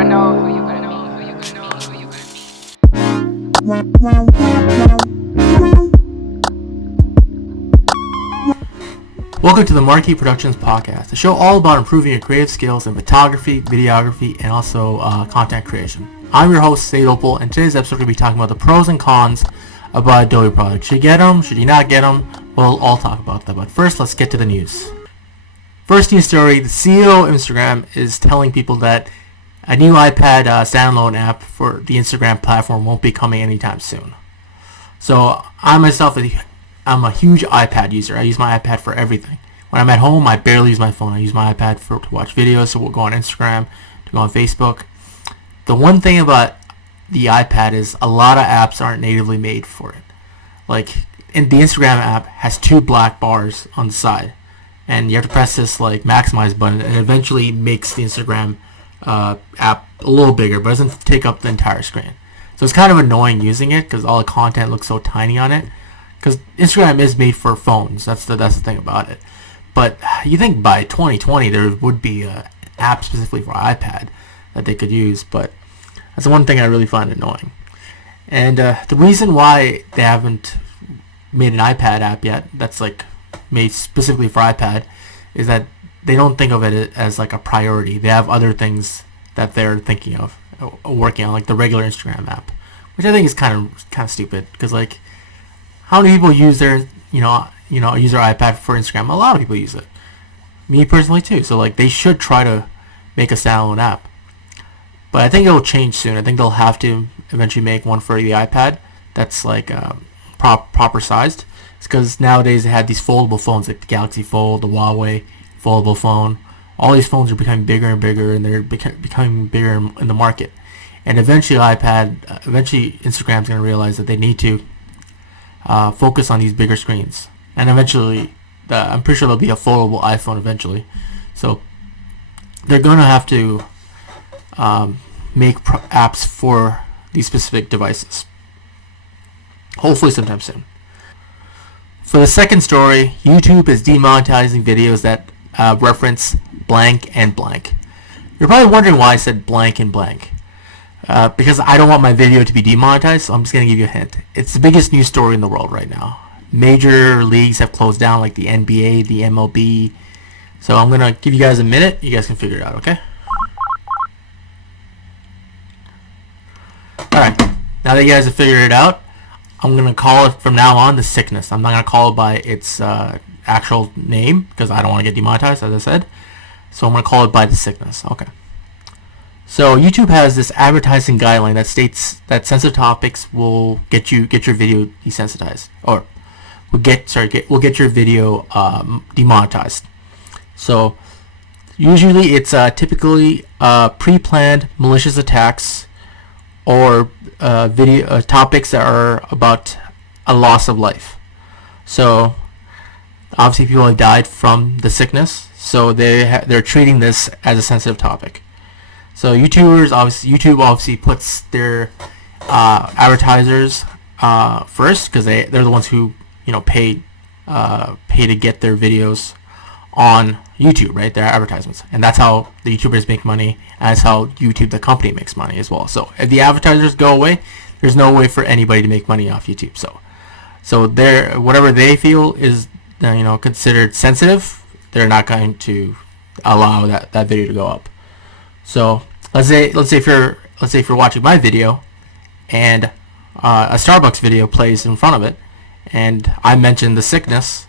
I know who you gonna meet, who you gonna meet, who you gonna meet. Welcome to the Marquee-Productions Podcast, a show all about improving your creative skills in photography, videography, and also content creation. I'm your host, Zaidopal, and today's episode we're going to be talking about the pros and cons about Adobe Products. Should you get them? Should you not get them? We'll all talk about that, but first let's get to the news. First news story, the CEO of Instagram is telling people that a new iPad standalone app for the Instagram platform won't be coming anytime soon. So I myself, I'm a huge iPad user. I use my iPad for everything. When I'm at home, I barely use my phone. I use my iPad to watch videos, so we'll go on Instagram, to go on Facebook. The one thing about the iPad is a lot of apps aren't natively made for it. Like, the Instagram app has two black bars on the side, and you have to press this like maximize button, and it eventually makes the Instagram app a little bigger, but it doesn't take up the entire screen. So it's kind of annoying using it because all the content looks so tiny on it. Because Instagram is made for phones. That's the thing about it. But you think by 2020 there would be an app specifically for iPad that they could use, but that's the one thing I really find annoying. And the reason why they haven't made an iPad app yet that's like made specifically for iPad is that they don't think of it as like a priority. They have other things that they're thinking of working on, like the regular Instagram app, which I think is kind of stupid. Because like, how many people use their use their iPad for Instagram? A lot of people use it. Me personally too. So like, they should try to make a standalone app. But I think it'll change soon. I think they'll have to eventually make one for the iPad that's like proper sized. It's because nowadays they have these foldable phones like the Galaxy Fold, the Huawei foldable phone. All these phones are becoming bigger and bigger, and they're becoming bigger in the market. And eventually Instagram's going to realize that they need to focus on these bigger screens. And eventually, I'm pretty sure there'll be a foldable iPhone eventually. So they're going to have to make apps for these specific devices. Hopefully sometime soon. For the second story, YouTube is demonetizing videos that reference blank and blank. You're probably wondering why I said blank and blank. Because I don't want my video to be demonetized, so I'm just going to give you a hint. It's the biggest news story in the world right now. Major leagues have closed down, like the NBA, the MLB. So I'm going to give you guys a minute. You guys can figure it out, okay? Alright, now that you guys have figured it out, I'm going to call it from now on the sickness. I'm not going to call it by its actual name because I don't want to get demonetized, as I said. So I'm going to call it by the sickness. Okay. So YouTube has this advertising guideline that states that sensitive topics will get your video desensitized, or will get your video demonetized. So usually it's typically pre-planned malicious attacks or video topics that are about a loss of life. So obviously people have died from the sickness, so they're treating this as a sensitive topic. So YouTube obviously puts their advertisers first because they're the ones who pay to get their videos on YouTube, right? Their advertisements, and that's how the YouTubers make money, and that's how YouTube, the company, makes money as well. So if the advertisers go away, there's no way for anybody to make money off YouTube. So whatever they feel is considered sensitive, they're not going to allow that video to go up. So let's say if you're watching my video and a Starbucks video plays in front of it, and I mention the sickness,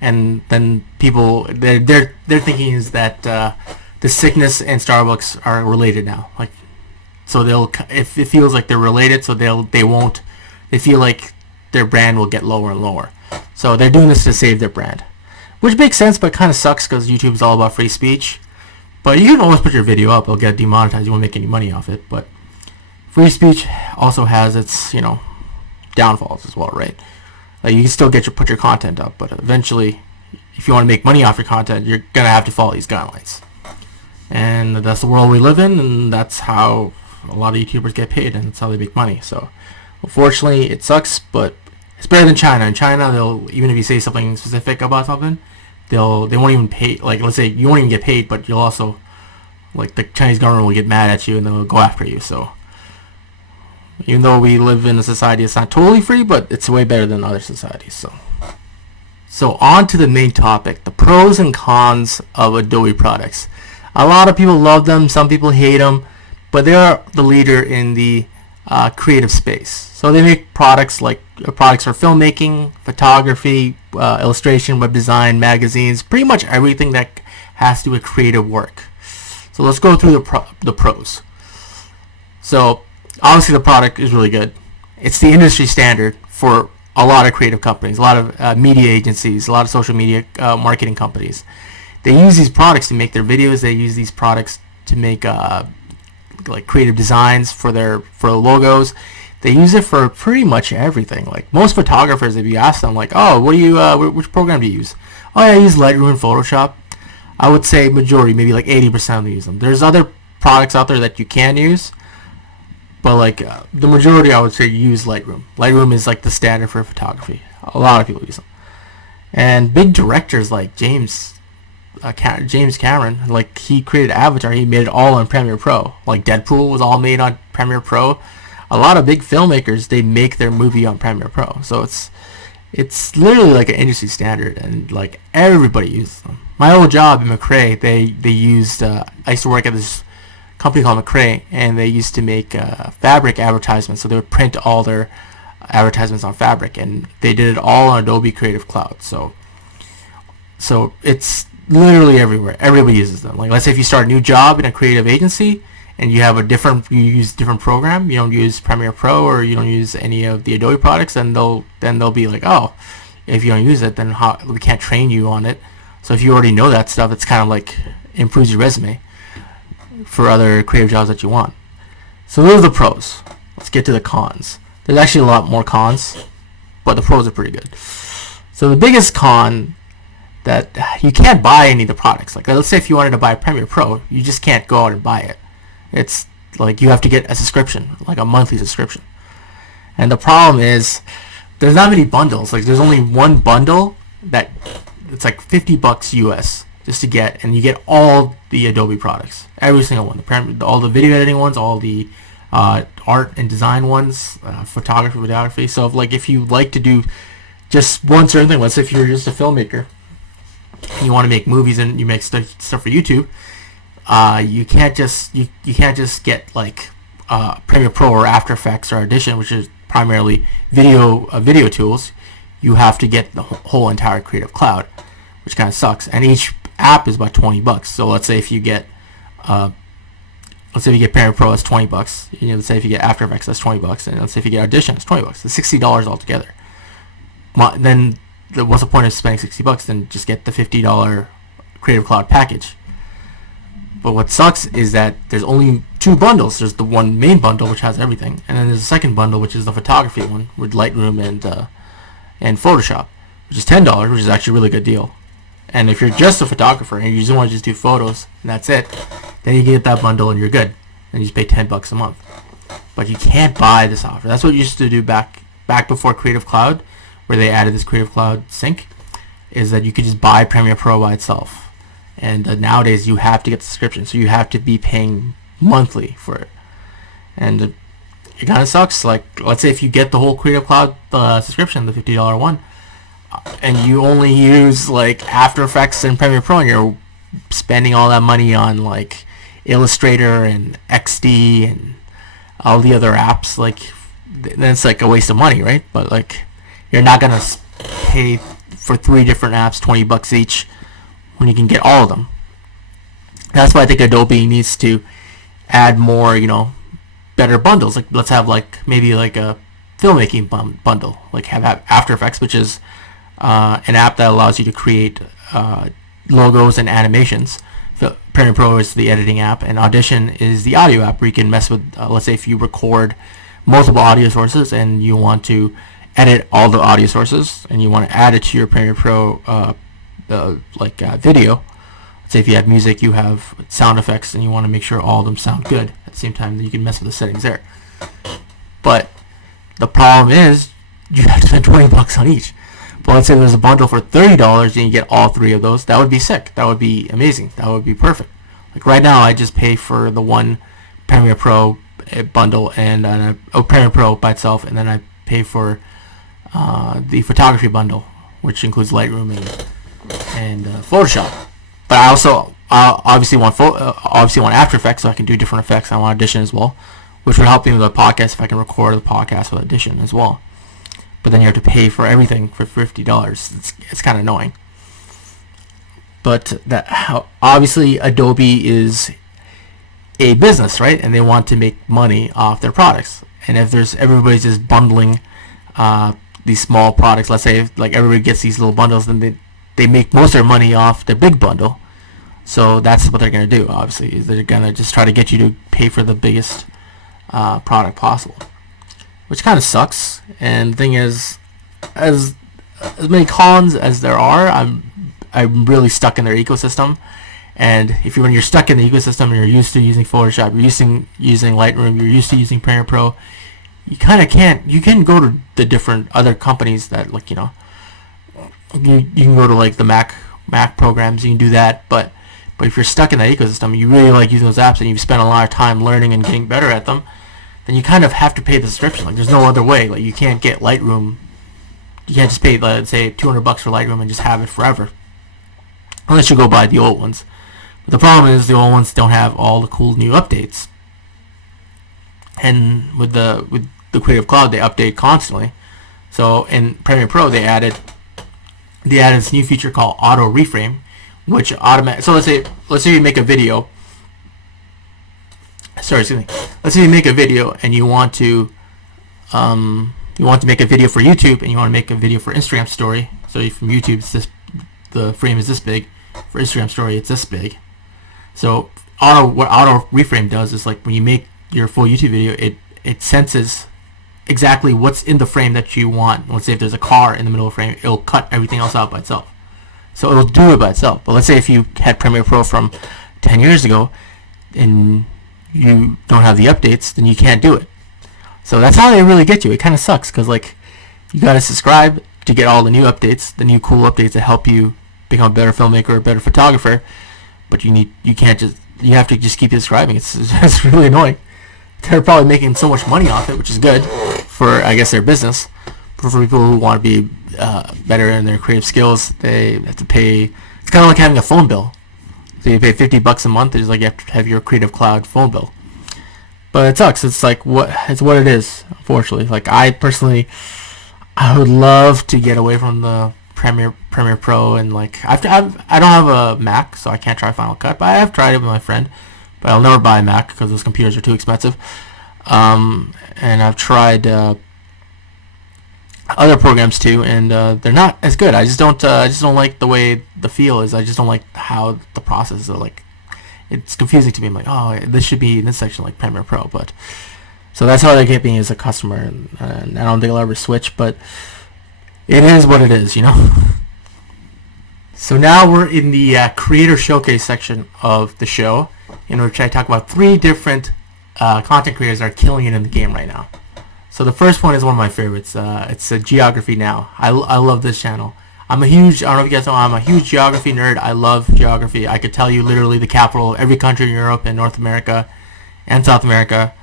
and then people they're thinking is that the sickness and Starbucks are related now. Like, so if it feels like they're related, so they feel like their brand will get lower and lower. So they're doing this to save their brand, which makes sense, but kind of sucks because YouTube is all about free speech. But you can always put your video up; it'll get demonetized. You won't make any money off it. But free speech also has its downfalls as well, right? Like, you can still put your content up, but eventually, if you want to make money off your content, you're gonna have to follow these guidelines. And that's the world we live in, and that's how a lot of YouTubers get paid, and that's how they make money. So, unfortunately, it sucks, but it's better than China. In China, even if you say something specific about something, they won't even pay. Like, let's say you won't even get paid, but you'll also Like the Chinese government will get mad at you and they'll go after you. So even though we live in a society that's not totally free, but it's way better than other societies. So on to the main topic, the pros and cons of Adobe products. A lot of people love them, some people hate them, but they're the leader in the creative space. So they make products for filmmaking, photography, illustration, web design, magazines, pretty much everything that has to do with creative work. So let's go through the pros. So obviously the product is really good. It's the industry standard for a lot of creative companies, a lot of media agencies, a lot of social media marketing companies. They use these products to make their videos. They use these products to make like creative designs for logos. They use it for pretty much everything. Like most photographers, if you ask them, like, oh, which program do you use? Oh, yeah, I use Lightroom and Photoshop. I would say majority, maybe like 80% of them use them. There's other products out there that you can use, but like the majority, I would say, use Lightroom. Lightroom is like the standard for photography. A lot of people use them. And big directors like James Cameron, like he created Avatar, he made it all on Premiere Pro. Like Deadpool was all made on Premiere Pro. A lot of big filmmakers, they make their movie on Premiere Pro. So it's literally like an industry standard, and like everybody uses them. My old job in McRae, they used, I used to work at this company called McRae, and they used to make fabric advertisements. So they would print all their advertisements on fabric, and they did it all on Adobe Creative Cloud. So it's literally everywhere. Everybody uses them. Like let's say if you start a new job in a creative agency and you use different program, you don't use Premiere Pro or you don't use any of the Adobe products, then they'll be like, oh, if you don't use it, then we can't train you on it. So if you already know that stuff, it's kind of like improves your resume for other creative jobs that you want. So those are the pros. Let's get to the cons. There's actually a lot more cons, but the pros are pretty good. So the biggest con, that you can't buy any of the products. Like let's say if you wanted to buy Premiere Pro, you just can't go out and buy it. It's like you have to get a subscription, like a monthly subscription. And the problem is there's not many bundles. Like there's only one bundle that it's like $50 US just to get, and you get all the Adobe products, every single one, all the video editing ones, all the art and design ones, photography, videography. So if you like to do just one certain thing, let's say if you're just a filmmaker, you want to make movies and you make stuff for YouTube, you can't just get like Premiere Pro or After Effects or Audition, which is primarily video tools. You have to get the whole entire Creative Cloud, which kind of sucks. And each app is about $20. So let's say if you get Premiere Pro, that's $20. Let's say if you get After Effects, that's $20, and let's say if you get Audition, it's $20. It's $60 altogether. Then what's the point of spending $60? Then just get the $50 Creative Cloud package. But what sucks is that there's only two bundles. There's the one main bundle, which has everything, and then there's a second bundle, which is the photography one with Lightroom and Photoshop, which is $10, which is actually a really good deal. And if you're just a photographer and you just want to just do photos and that's it, then you get that bundle and you're good. And you just pay $10 a month. But you can't buy this offer. That's what you used to do back before Creative Cloud, where they added this Creative Cloud sync, is that you could just buy Premiere Pro by itself. And nowadays you have to get the subscription, so you have to be paying monthly for it. And it kind of sucks. Like, let's say if you get the whole Creative Cloud subscription, the $50 one, and you only use like After Effects and Premiere Pro, and you're spending all that money on like Illustrator and XD and all the other apps, like then it's like a waste of money, right? But like you're not gonna pay for 3 different apps $20 each when you can get all of them. That's why I think Adobe needs to add more, better bundles. Like let's have like maybe like a filmmaking bundle, like have After Effects, which is an app that allows you to create logos and animations. Premiere Pro is the editing app, and Audition is the audio app where you can mess with, let's say if you record multiple audio sources and you want to edit all the audio sources and you want to add it to your Premiere Pro video. Let's say if you have music, you have sound effects, and you want to make sure all of them sound good at the same time, then you can mess with the settings there. But the problem is you have to spend $20 on each. But let's say there's a bundle for $30 and you get all 3 of those. That would be sick. That would be amazing. That would be perfect. Like right now, I just pay for the one Premiere Pro bundle and Premiere Pro by itself, and then I pay for the photography bundle, which includes Lightroom and Photoshop. But I also obviously want After Effects, so I can do different effects. I want Audition as well, which would help me with the podcast if I can record the podcast with Audition as well. But then you have to pay for everything for $50. It's kind of annoying. But obviously Adobe is a business, right? And they want to make money off their products. And if everybody's just bundling these small products, let's say like everybody gets these little bundles, then they make most of their money off their big bundle. So that's what they're going to do, obviously, is they're going to just try to get you to pay for the biggest product possible, which kind of sucks. And the thing is, as many cons as there are, I'm really stuck in their ecosystem. And when you're stuck in the ecosystem and you're used to using Photoshop, you're used to using Lightroom, you're used to using Premiere Pro, you kind of can't. You can go to the different other companies that, like, you can go to like the Mac programs, you can do that, but if you're stuck in that ecosystem, you really like using those apps and you've spent a lot of time learning and getting better at them, then you kind of have to pay the subscription. Like, there's no other way. Like, you can't get Lightroom. You can't just pay, let's say, $200 for Lightroom and just have it forever, unless you go buy the old ones. But the problem is the old ones don't have all the cool new updates. And with the Creative Cloud, they update constantly. So in Premiere Pro, they added this new feature called Auto Reframe, which so let's say you make a video. Let's say you make a video and you want to make a video for YouTube and you want to make a video for Instagram story. So from YouTube, the frame is this big. For Instagram story, it's this big. So what Auto Reframe does is, like, when you make your full YouTube video, it senses exactly what's in the frame that you want. Let's say if there's a car in the middle of the frame, it'll cut everything else out by itself. So it'll do it by itself. But let's say if you had Premiere Pro from 10 years ago and you don't have the updates, then you can't do it. So that's how they really get you. It kind of sucks because, like, you got to subscribe to get all the new updates, the new cool updates that help you become a better filmmaker or a better photographer. But you have to just keep subscribing. It's really annoying. They're probably making so much money off it, which is good for, I guess, their business. But for people who want to be better in their creative skills, they have to pay. It's kind of like having a phone bill. So you pay $50 a month. It's like you have to have your Creative Cloud phone bill. But it sucks. It's like what it is. Unfortunately, like, I would love to get away from the Premiere Pro, and like I don't have a Mac, so I can't try Final Cut, but I have tried it with my friend. But I'll never buy a Mac because those computers are too expensive. And I've tried other programs too, and they're not as good. I just don't like the way the feel is. I just don't like how the process is. Like, it's confusing to me. I'm like, oh, this should be in this section like Premiere Pro, but so that's how they get me as a customer, and I don't think I'll ever switch. But it is what it is, So now we're in the Creator Showcase section of the show, in which I talk about 3 different content creators that are killing it in the game right now. So the first one is one of my favorites. It's Geography Now. I love this channel. I don't know if you guys know, I'm a huge geography nerd. I love geography. I could tell you literally the capital of every country in Europe and North America and South America.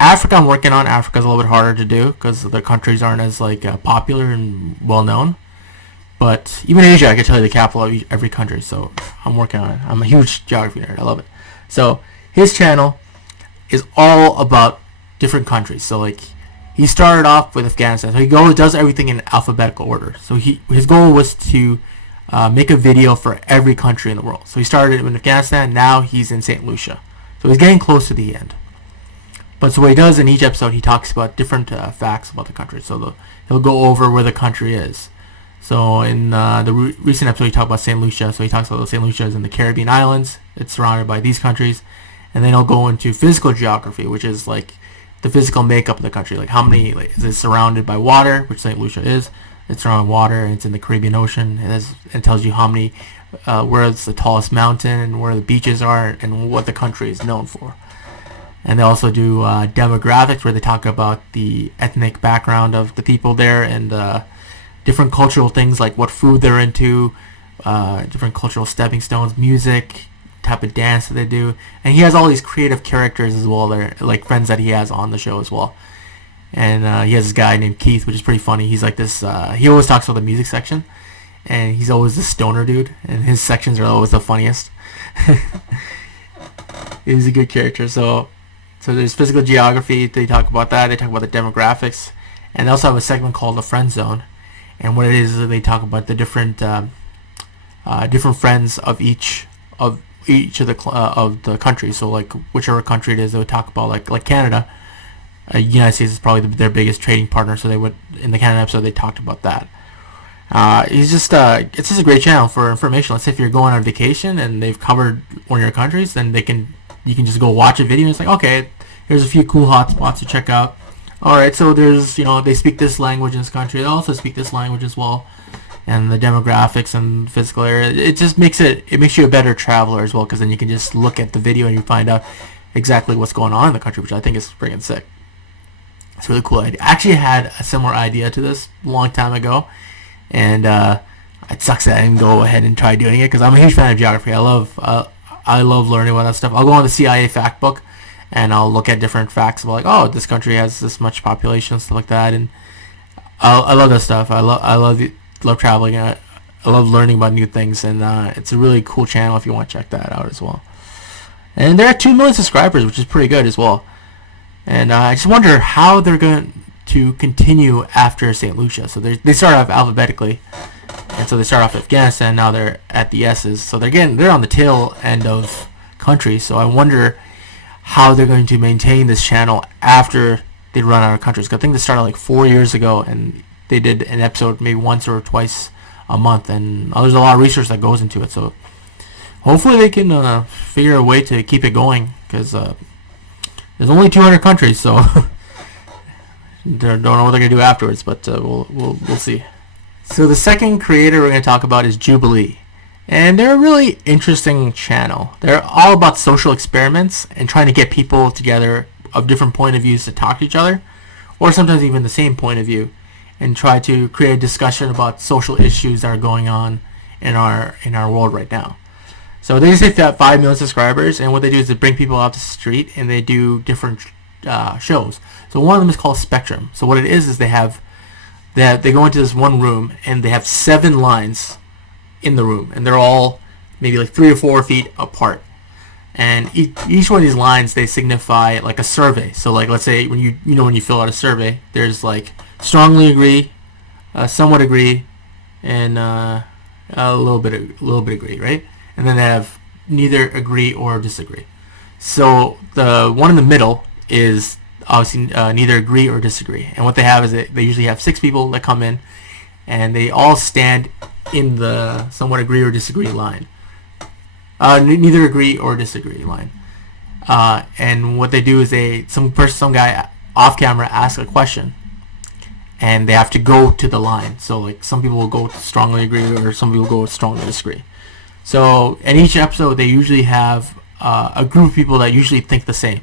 Africa I'm working on. Africa's a little bit harder to do because the countries aren't as popular and well known. But even Asia, I can tell you the capital of every country, so I'm working on it. I'm a huge geography nerd. I love it. So his channel is all about different countries. So like, he started off with Afghanistan. So he does everything in alphabetical order. So his goal was to make a video for every country in the world. So he started in Afghanistan. Now he's in St. Lucia. So he's getting close to the end. But so what he does in each episode, he talks about different facts about the country. So he'll go over where the country is. So in the recent episode, he talked about St. Lucia. So he talks about St. Lucia is in the Caribbean islands. It's surrounded by these countries. And then he'll go into physical geography, which is like the physical makeup of the country. Like how many, is it surrounded by water, which St. Lucia is. It's surrounded by water, and it's in the Caribbean Ocean. And it tells you how many, where it's the tallest mountain, and where the beaches are, and what the country is known for. And they also do demographics, where they talk about the ethnic background of the people there, and different cultural things like what food they're into, different cultural stepping stones, music, type of dance that they do, and he has all these creative characters as well. They're like friends that he has on the show as well. And he has this guy named Keith, which is pretty funny. He's like this. He always talks about the music section, and he's always this stoner dude, and his sections are always the funniest. He's a good character. So there's physical geography. They talk about that. They talk about the demographics, and they also have a segment called the Friend Zone. And what it is they talk about the different friends of each of the countries. So like whichever country it is, they would talk about like Canada. United States is probably their biggest trading partner, so they would in the Canada episode they talked about that. It's just a great channel for information. Let's say if you're going on vacation and they've covered one of your countries, then you can just go watch a video and it's like, okay, here's a few cool hot spots to check out. All right, so there's they speak this language in this country. They also speak this language as well, and the demographics and physical area. It just makes you a better traveler as well, because then you can just look at the video and you find out exactly what's going on in the country, which I think is freaking sick. It's a really cool idea. I actually had a similar idea to this a long time ago, and it sucks that I didn't go ahead and try doing it, because I'm a huge fan of geography. I love learning about that stuff. I'll go on the CIA fact book, and I'll look at different facts about like, oh, this country has this much population, stuff like that, and I love that stuff. I love traveling. I love learning about new things, and it's a really cool channel if you want to check that out as well. And they're at 2 million subscribers, which is pretty good as well. And I just wonder how they're going to continue after St. Lucia. So they start off alphabetically, and so they start off Afghanistan. Now they're at the S's, so they're on the tail end of countries. So I wonder how they're going to maintain this channel after they run out of countries. 'Cause I think they started like 4 years ago, and they did an episode maybe once or twice a month, and there's a lot of research that goes into it. So hopefully they can figure a way to keep it going, because there's only 200 countries, so don't know what they're gonna do afterwards, but we'll see. So the second creator we're gonna talk about is Jubilee, and they're a really interesting channel. They're all about social experiments and trying to get people together of different point of views to talk to each other, or sometimes even the same point of view, and try to create a discussion about social issues that are going on in our world right now. So they just hit that 5 million subscribers, and what they do is they bring people out to the street and they do different shows. So one of them is called Spectrum. So what it is they go into this one room and they have 7 lines in the room, and they're all maybe like 3 or 4 feet apart. And each one of these lines, they signify like a survey. So like let's say when you fill out a survey, there's like strongly agree, somewhat agree, and a little bit agree, right? And then they have neither agree or disagree. So the one in the middle is obviously neither agree or disagree. And what they have is they usually have 6 people that come in, and they all stand in the somewhat agree or disagree line. Neither agree or disagree line. And what they do is some guy off camera asks a question, and they have to go to the line. So like some people will go strongly agree, or some people go strongly disagree. So in each episode, they usually have a group of people that usually think the same.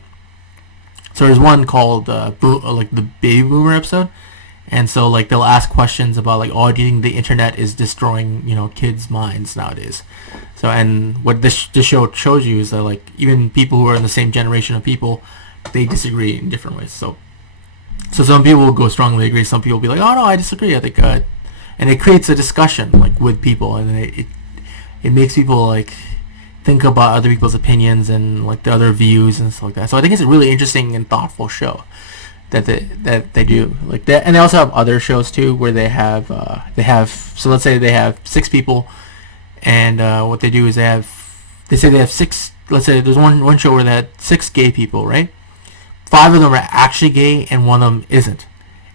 So there's one called like the Baby Boomer episode, and so like they'll ask questions about like, oh, do you think the internet is destroying kids' minds nowadays? So and what this show shows you is that like even people who are in the same generation of people, they disagree in different ways. So some people will go strongly agree, some people will be like, oh no, I disagree. I think and it creates a discussion like with people, and it makes people like think about other people's opinions and like the other views and stuff like that. So I think it's a really interesting and thoughtful show that they do like that. And they also have other shows too where they have so let's say they have 6 people, and what they do is they say they have 6. Let's say there's one show where they had 6 gay people, right? 5 of them are actually gay and 1 of them isn't.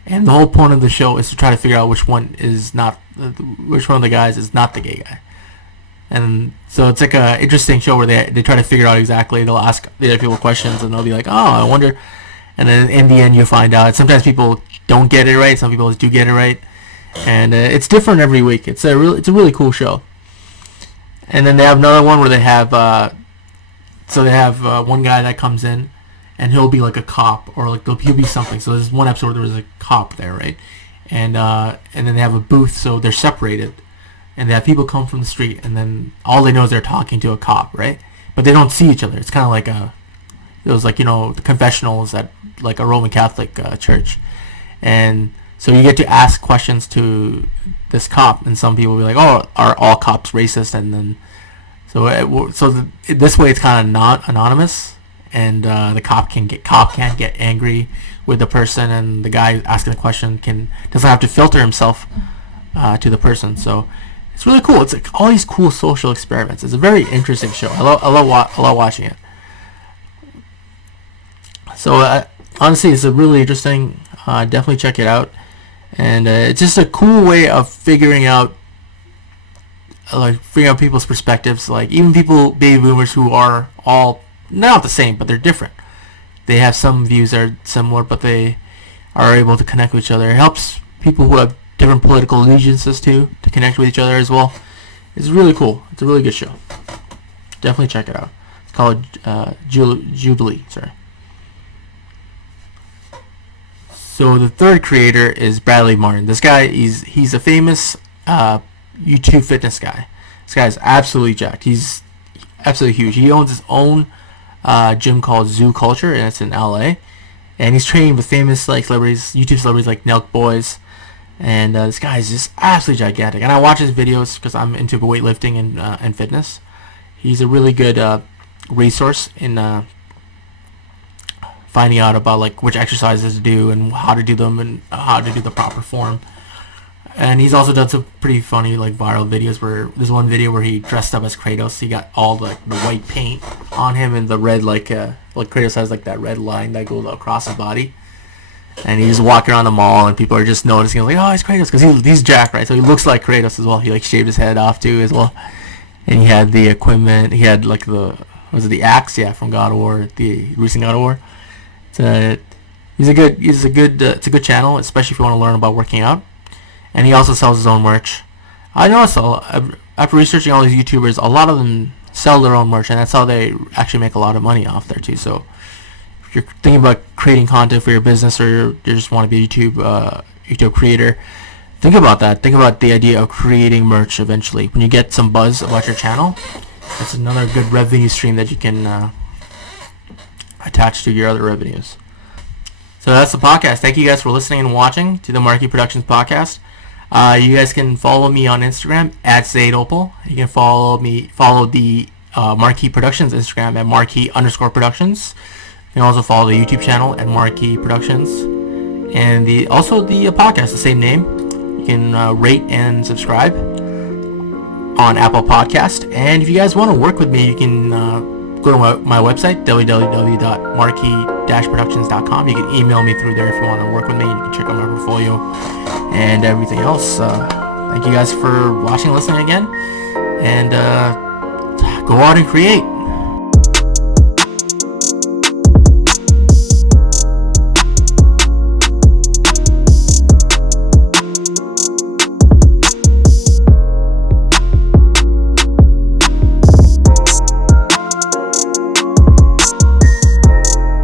And the whole point of the show is to try to figure out which one of the guys is not the gay guy. And so it's like a interesting show where they try to figure out exactly. They'll ask the other people questions, and they'll be like, oh, I wonder. And then in the end, you find out. Sometimes people don't get it right. Some people do get it right. And it's different every week. It's a really cool show. And then they have another one where they have one guy that comes in, and he'll be like a cop, or like he'll be something. So there's one episode where there was a cop there, right? And then they have a booth, so they're separated. And they have people come from the street, and then all they know is they're talking to a cop, right? but they don't see each other. It's kind of like those like the confessionals at like a Roman Catholic church, and so you get to ask questions to this cop, and some people will be like, "Oh, are all cops racist?" And then this way it's kind of not anonymous, and the cop can't get angry with the person, and the guy asking the question doesn't have to filter himself to the person. So it's really cool. It's like all these cool social experiments. It's a very interesting show. I love watching it. So honestly, it's a really interesting. Definitely check it out, and it's just a cool way of figuring out people's perspectives. Like even baby boomers who are all not the same, but they're different. They have some views that are similar, but they are able to connect with each other. It helps people who have different political allegiances to connect with each other as well. It's really cool. It's a really good show. Definitely check it out. It's called Jubilee. Sorry. So the third creator is Bradley Martin. This guy, he's a famous YouTube fitness guy. This guy is absolutely jacked. He's absolutely huge. He owns his own gym called Zoo Culture, and it's in LA. And he's training with famous celebrities, YouTube celebrities like Nelk Boys. And this guy is just absolutely gigantic. And I watch his videos because I'm into weightlifting and fitness. He's a really good resource in finding out about which exercises to do and how to do them and how to do the proper form. And he's also done some pretty funny viral videos where there's one video where he dressed up as Kratos. He got all the white paint on him and the red Kratos has that red line that goes across his body. And he's walking around the mall and people are just noticing oh, he's Kratos because he's jacked, right? So he looks like Kratos as well. He shaved his head off too as well. And he had the equipment. He had the axe, from God of War, the recent God of War. It's a good channel, especially if you want to learn about working out. And he also sells his own merch. I noticed after researching all these YouTubers, a lot of them sell their own merch, and that's how they actually make a lot of money off there too. So if you're thinking about creating content for your business, or you just want to be a YouTube creator, think about that. Think about the idea of creating merch eventually. When you get some buzz about your channel, that's another good revenue stream that you can attach to your other revenues. So that's the podcast. Thank you guys for listening and watching to the Marquee-Productions Podcast. You guys can follow me on Instagram at Zaidopal. You can follow the Marquee-Productions Instagram at Marquee_Productions. You can also follow the YouTube channel at Marquee-Productions. And the podcast, the same name. You can rate and subscribe on Apple Podcast. And if you guys want to work with me, you can go to my website, www.marquee-productions.com. You can email me through there if you want to work with me. You can check out my portfolio and everything else. Thank you guys for watching and listening again. And go out and create.